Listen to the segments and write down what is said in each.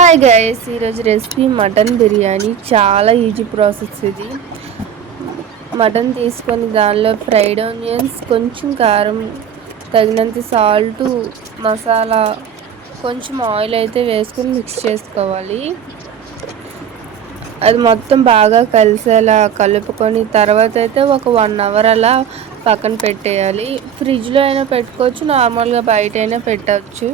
Hi guys ఈరోజు recipe mutton biryani. చాలా easy process ఇది. మటన్ తీసుకొని దానిలో ఫ్రైడ్ ఆనియన్స్ కొంచెం కారం తగినంత సాల్టు మసాలా కొంచెం ఆయిల్ అయితే వేసుకొని మిక్స్ చేసుకోవాలి. అది మొత్తం బాగా కలిసేలా కలుపుకొని తర్వాత అయితే ఒక వన్ అవర్ అలా పక్కన పెట్టేయాలి. ఫ్రిడ్జ్లో అయినా పెట్టుకోవచ్చు నార్మల్గా బయట అయినా పెట్టవచ్చు.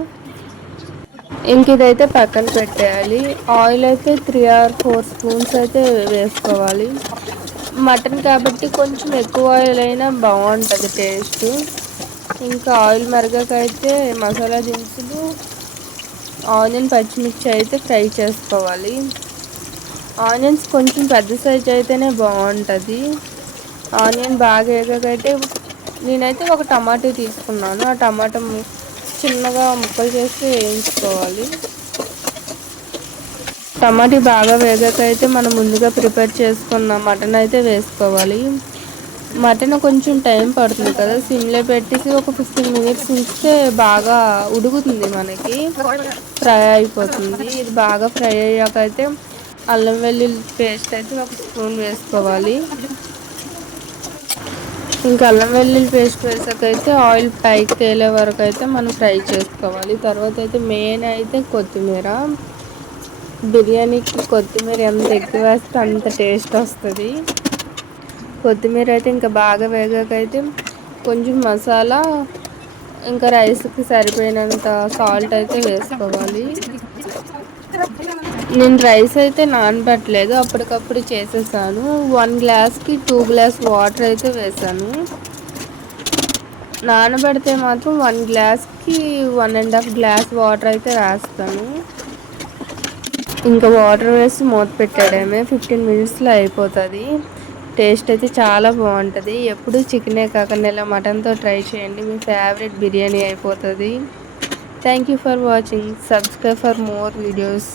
ఇంక ఇదైతే పక్కన పెట్టేయాలి. ఆయిల్ అయితే త్రీ ఆర్ ఫోర్ స్పూన్స్ అయితే వేసుకోవాలి. మటన్ కాబట్టి కొంచెం ఎక్కువ ఆయిల్ అయినా బాగుంటుంది టేస్ట్ ఇంకా ఆయిల్ మరగకైతే మసాలా దినుసులు ఆనియన్ పచ్చిమిర్చి అయితే ఫ్రై చేసుకోవాలి. ఆనియన్స్ కొంచెం పెద్ద సైజ్ అయితేనే బాగుంటుంది. ఆనియన్ బాగా వేగకైతే నేనైతే ఒక టమాటో తీసుకున్నాను. ఆ టమాటా చిన్నగా ముక్కలు చేసి వేయించుకోవాలి. టమాటీ బాగా వేగాకైతే మనం ముందుగా ప్రిపేర్ చేసుకున్న మటన్ అయితే వేసుకోవాలి. మటన్ కొంచెం టైం పడుతుంది కదా సిమ్లో పెట్టేసి ఒక ఫిఫ్టీన్ మినిట్స్ ఉంచితే బాగా ఉడుకుతుంది మనకి. ఫ్రై అయిపోతుంది. ఇది బాగా ఫ్రై అయ్యాకైతే అల్లం వెల్లుల్లి పేస్ట్ అయితే ఒక స్పూన్ వేసుకోవాలి. ఇంకా అల్లం వెల్లుల్లి పేస్ట్ వేసాకైతే ఆయిల్ పైకి తేలే వరకు అయితే మనం ఫ్రై చేసుకోవాలి. తర్వాత అయితే మెయిన్ అయితే కొత్తిమీర. బిర్యానీకి కొత్తిమీర ఎంత ఎక్కువ వేస్తే అంత టేస్ట్ వస్తుంది. కొత్తిమీర అయితే ఇంకా బాగా వేగాకైతే కొంచెం మసాలా ఇంకా రైస్కి సరిపోయినంత సాల్ట్ అయితే వేసుకోవాలి. నేను రైస్ అయితే నానబెట్టలేదు. అప్పటికప్పుడు చేసేసాను. వన్ గ్లాస్కి టూ గ్లాస్ వాటర్ అయితే వేసాను. నానబెడితే మాత్రం వన్ గ్లాస్కి one and half glass water అయితే వేస్తాను ఇంకా వాటర్ వేసి మూత పెట్టాడేమే. ఫిఫ్టీన్ మినిట్స్లో అయిపోతుంది. టేస్ట్ అయితే చాలా బాగుంటుంది. ఎప్పుడు చికెనే కాకుండా ఇలా మటన్తో ట్రై చేయండి. మీ ఫేవరెట్ బిర్యానీ అయిపోతుంది. Thank you for watching. Subscribe for more videos.